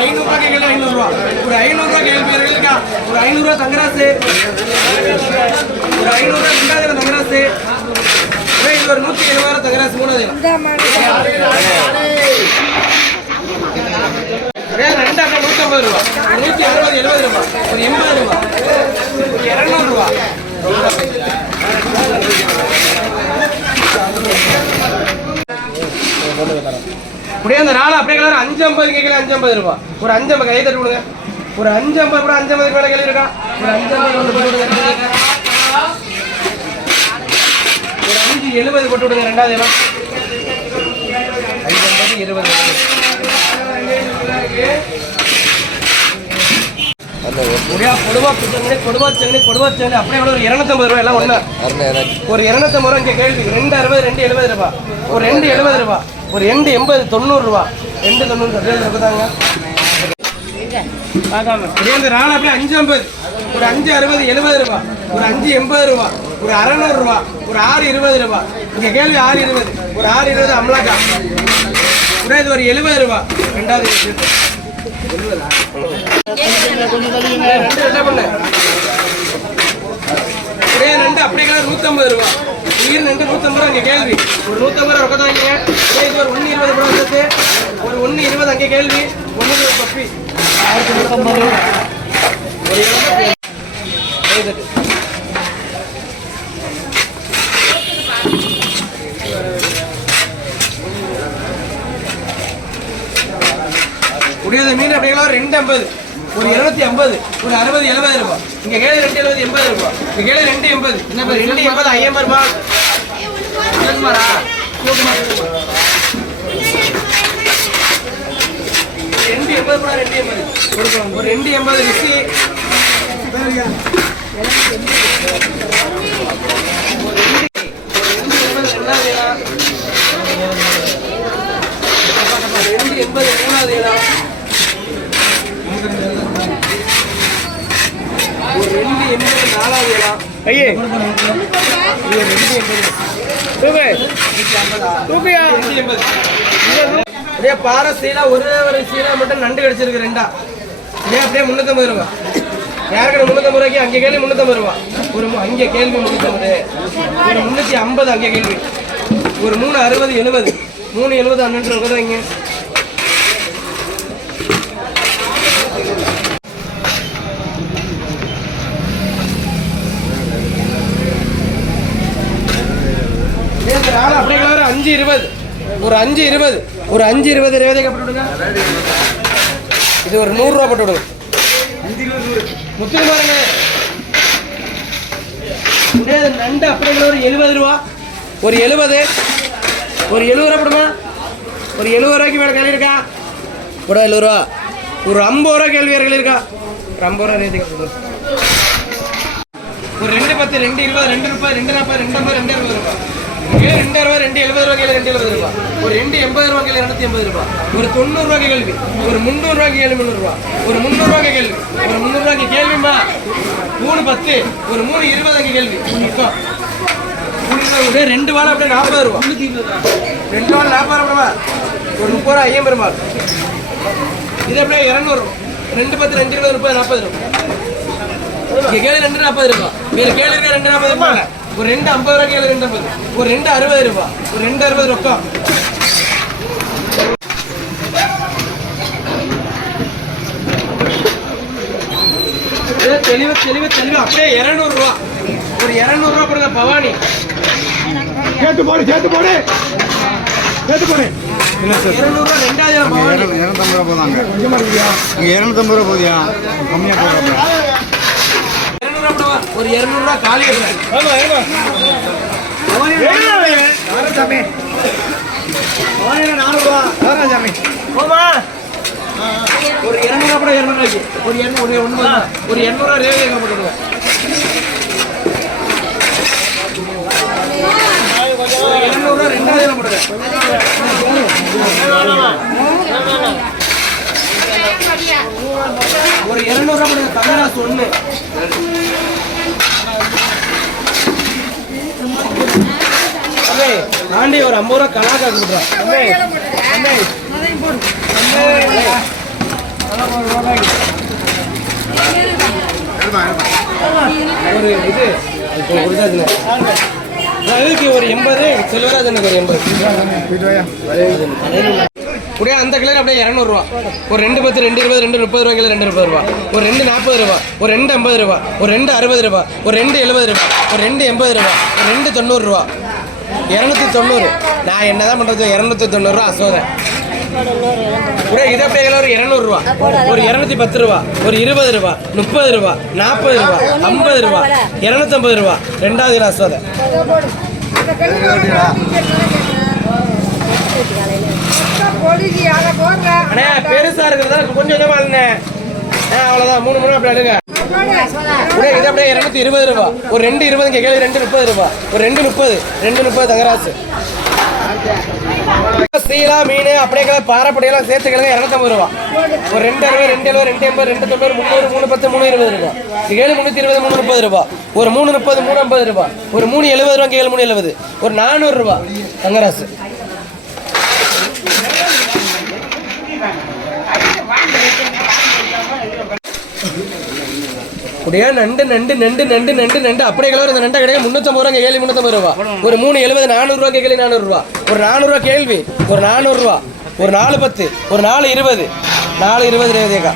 500 கேட்கல 500 ரூபா. ஒரு 500 கேள்வி இருக்கா? ஒரு 500 தங்கராசு. ஒரு 500 ரெண்டாவது தங்கராசு. இது ஒரு 170 தங்கராசு மூணாவது. ரெண்டு 150 ரூபா. 160 70 ரூபா. ஒரு 80 ரூபா. ஒரு 200 ரூபா. அப்படியே அந்த நாலு அப்படியே கலர் 550 கேட்கல 550 ரூபா. ஒரு 550 கை தட்டு விடுங்க. ஒரு 550 கூட 550 கூட கேள்வி இருக்கா? ஒரு 550 போட்டு விடுங்க. ஒரு 570 போட்டு விடுங்க. ரெண்டாவது எல்லாம் 550 20 அப்படியே ஒரு 250 ரூபாய் எல்லாம் ஒண்ணு. ஒரு 250 ரூபாய் இங்க கேள்வி. 260 270 ரூபாய். ஒரு 270 ரூபாய். ஒரு 280 90 ரூபாய். 290 தாங்க. அப்படியே நாலு அப்படியே 550. ஒரு 560 70 ரூபாய். ஒரு 580 ரூபாய். ஒரு 600 ரூபாய். ஒரு 620 ரூபாய். இங்க கேள்வி 620. ஒரு 620 அமலாக்கா. இது ஒரு 70 ரூபாய். ரெண்டாவது ரெண்டு அப்படியே 150 ரூபா. உயிர் ரெண்டு 150 ரூபா. அங்கே கேள்வி ஒரு 150 ரூபா ரொக்க தான். இது ஒரு 120 ரூபா சேர்த்து ஒரு 120 அங்கே கேள்வி. 120 பப்பி 1150 ரூபா. ஒரு 70 முடியாத மீன் அப்படிங்களா 250. ஒரு 250. ஒரு 60 70 ரூபாய். இங்க கேளு 270 80 ரூபாய். இங்க கேளு 280. என்ன 280 50 ரூபாய். சுகுமாரா சுகுமார் 280 கூட 280. ஒரு 280 ரிசி. பாறை சீலா ஒரு சீலா மட்டும் நண்டு கிடைச்சிருக்கு. ரெண்டா அப்படியே 350 ரூபா. யாருக்கு 350 ரூபாய்க்கு அங்கே கேள்வி 350 ரூபா. ஒரு அங்கே கேள்வி 350. ஒரு 350 அங்கே கேள்வி. ஒரு 360 70. 370 12 ரூபா தான் இங்கே. அப்படியே 520. ஒரு 520. ஒரு 520 இருபது போட்டு இது ஒரு 100 ரூபா போட்டு விடுங்க. முத்து பாருங்க. நண்டு அப்படியே ஒரு 70 ரூபா. ஒரு 70. ஒரு 70 ரூபா போடுமா. ஒரு 70 ரூபாய்க்கு மேலே கேள்வி இருக்கா? கூட 70 ரூபா. ஒரு 50 ரூபா கேள்வி வேறு இருக்கா? ஒரு 50 ரூபா ரேட்டுக்கு ஒரு 210 220 2 ரூபாய் 2 ரூபாய் 2 260 ரூபாய். 2 ரூபாய் 270 ரூபாய் கேள்வி 270 ரூபாய். ஒரு 280 ரூபாய் கேள்வி 280 ரூபாய். ஒரு 90 ரூபாய்க்கு கேள்வி. ஒரு 300 ரூபாய்க்கு கேள்வி 300 ரூபாய். ஒரு 300 ரூபாய்க்கு கேள்வி. ஒரு 300 ரூபாய்க்கு கேள்விமா. 310. ஒரு 320 கேள்வி. ரெண்டு வாழை அப்படியே 40 ரூபா. 2 வாழை 40 ரூபா. ஒரு 30 ரூபா 50 ரூபாய். இது அப்படியே 200. 210 220 ரூபாய் 40 ரூபா. இங்கே கேள்வி 240 ரூபாய். வேறு கேள்வி 240 ரூபாய். ஒரு 250 ரூபாய் கேள்வி 250. ஒரு 260 ரூபாய். ஒரு 260 ரொக்கம். தெளிவு தெளிவு தெளிவு அப்படியே 200 ரூபா. ஒரு 200 ரூபா போடுங்க பவானி. சேர்த்து போடு சேர்த்து போடு சேர்த்து போடு. 200 ரூபா ரெண்டாவது பவானி 250 ரூபா போதாங்க. 250 ரூபா போதியா கம்மியா போடுறாங்க. 200 ரூபா போடுவா. ஒரு 200 ரூபா காலி ஆயிடுறாங்க. ஆமா ஆமா பவானி சாமி பவானி 400 ரூபா வரா சாமி போமா. ஒரு 200 ரூபா கூட 200 ரூபாய்க்கு. ஒரு 200 ஒரு 200 ரூபா ரேவியா போட்டுடுங்க. 200 ரூபா ரெண்டாவது போடுங்க. ஒரு 200 ரூபா போடுங்க. தமிழாசு 1. தாண்டி ஒரு 50 ரூபா கலாக்கா கொடுக்குறோம். ஒரு இது அதுக்கு ஒரு 80 செல்வராஜனுக்கு ஒரு 80 அப்படியே அந்த கலர் அப்படியே 200 ஒரு 2 10 2 20 2 30 ரூபாய் 2 30 ரூபா ஒரு 2 40 ரூபா ஒரு 2 50 ரூபா ஒரு 2 60 ரூபா ஒரு 2 70 ரூபா ஒரு 2 80 ரூபா ஒரு 2 90 ரூபா 290. நான் என்னதான் பண்றது 290 ரூபா அசோதன் கூட இது அப்படியே ஒரு 200 ரூபா ஒரு 210 ரூபா ஒரு 20 ரூபா 30 ரூபா 40 ரூபா 50 ரூபா 250 ரூபா ரெண்டாவது அசோதன் அண்ணே பெருசா இருக்கிறதா கொஞ்சம் கொஞ்சமா இல்லைண்ணே அவ்வளோதான் 3 மூணு அப்படி அடுங்க இது அப்படியே 220 ரூபா ஒரு 2 20 கேள்வி 2 30 ரூபா ஒரு 2 30 தங்கராசு சீலா மீன் அப்படியே பாறைப்படியெல்லாம் சேர்த்து கிழங்கு 250 ரூபா ஒரு 2 60 2 70 2 80 2 90 3 10 3 20 ரூபா 7 320 3 30 ரூபா ஒரு 3 30 3 50 ரூபா ஒரு 3 70 ரூபா 7 3 70 ஒரு 400 ரூபா தங்கராசு அப்படியே நண்டு நண்டு நண்டு நண்டு நண்டு நண்டு அப்படியே கிளம்புற அந்த நண்டை கிடையாது 350 ரூபா கேள்வி 350 ரூபா ஒரு 370 400 ரூபா கேள்வி 400 ரூபா ஒரு 400 ரூபா கேள்வி ஒரு 400 ரூபா ஒரு 4 10 ஒரு 4 20 4 20 ரூபாய்க்கா